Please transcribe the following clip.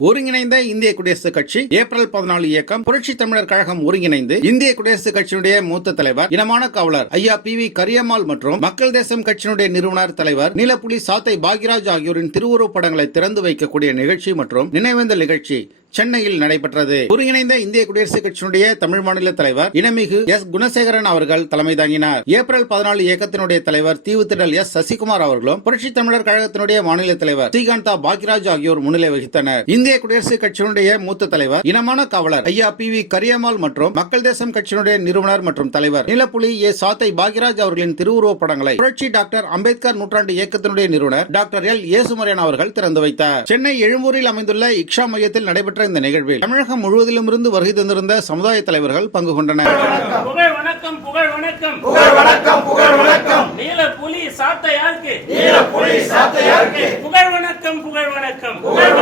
ஒருங்கிணைந்த இந்திய குடியரசுக் கட்சி ஏப்ரல் 14 இயக்கம் புரட்சி தமிழர் கழகம் ஒருங்கிணைந்து இந்திய குடியரசுக் கட்சியினுடைய மூத்த தலைவர் இனமான காவலர் ஐயா PV கரியம்மாள் மற்றும் மக்கள் தேசம் கட்சியினுடைய நிறுவனர் தலைவர் நீலப்புலி சாத்தை பாக்யராஜ் ஆகியோரின் திருவுருவப் படங்களை திறந்து வைக்கக்கூடிய நிகழ்ச்சி மற்றும் நினைவேந்தல் நிகழ்ச்சி சென்னையில் நடைபெற்றது. ஒருங்கிணைந்த இந்திய குடியரசுக் கட்சியினுடைய தமிழ் மாநில தலைவர் இனமிகு எஸ் குணசேகரன் அவர்கள் தலைமை தாங்கினார். ஏப்ரல் 14 இயக்கத்தினுடைய தலைவர் தீவுத்திடல் எஸ் சசிகுமார் அவர்களும் புரட்சி தமிழர் கழகத்தினுடைய மாநில தலைவர் ஸ்ரீகாந்தா பாக்யராஜ் ஆகியோர் முன்னிலை வகித்தனர். இந்திய குடியரசுக் கட்சியினுடைய மூத்த தலைவர் இனமான காவலர் ஐயா PV கரியம்மாள் மற்றும் மக்கள் தேசம் கட்சியினுடைய நிறுவனர் மற்றும் தலைவர் நீலப்புலி சாத்தை பாக்யராஜ் அவர்களின் திருவுருவப் படங்களை புரட்சி டாக்டர் அம்பேத்கர் நூற்றாண்டு இயக்கத்தினுடைய நிறுவனர் டாக்டர் எல் ஏசுமரியன் அவர்கள் திறந்து வைத்தார். சென்னை எழும்பூரில் அமைந்துள்ள இக்ஷா மையத்தில் நடைபெற்ற இந்த நிகழ்வில் தமிழகம் முழுவதிலும் இருந்து வருகை தந்திருந்த சமுதாய தலைவர்கள் பங்கு கொண்டனர். புகழ் வணக்கம், புகழ் வணக்கம், புகழ் வணக்கம், புகழ் வணக்கம். நீலப்புலி சாத்தையாருக்கு, நீலப்புலி சாத்தையாருக்கு புகழ் வணக்கம், புகழ் வணக்கம், புகழ்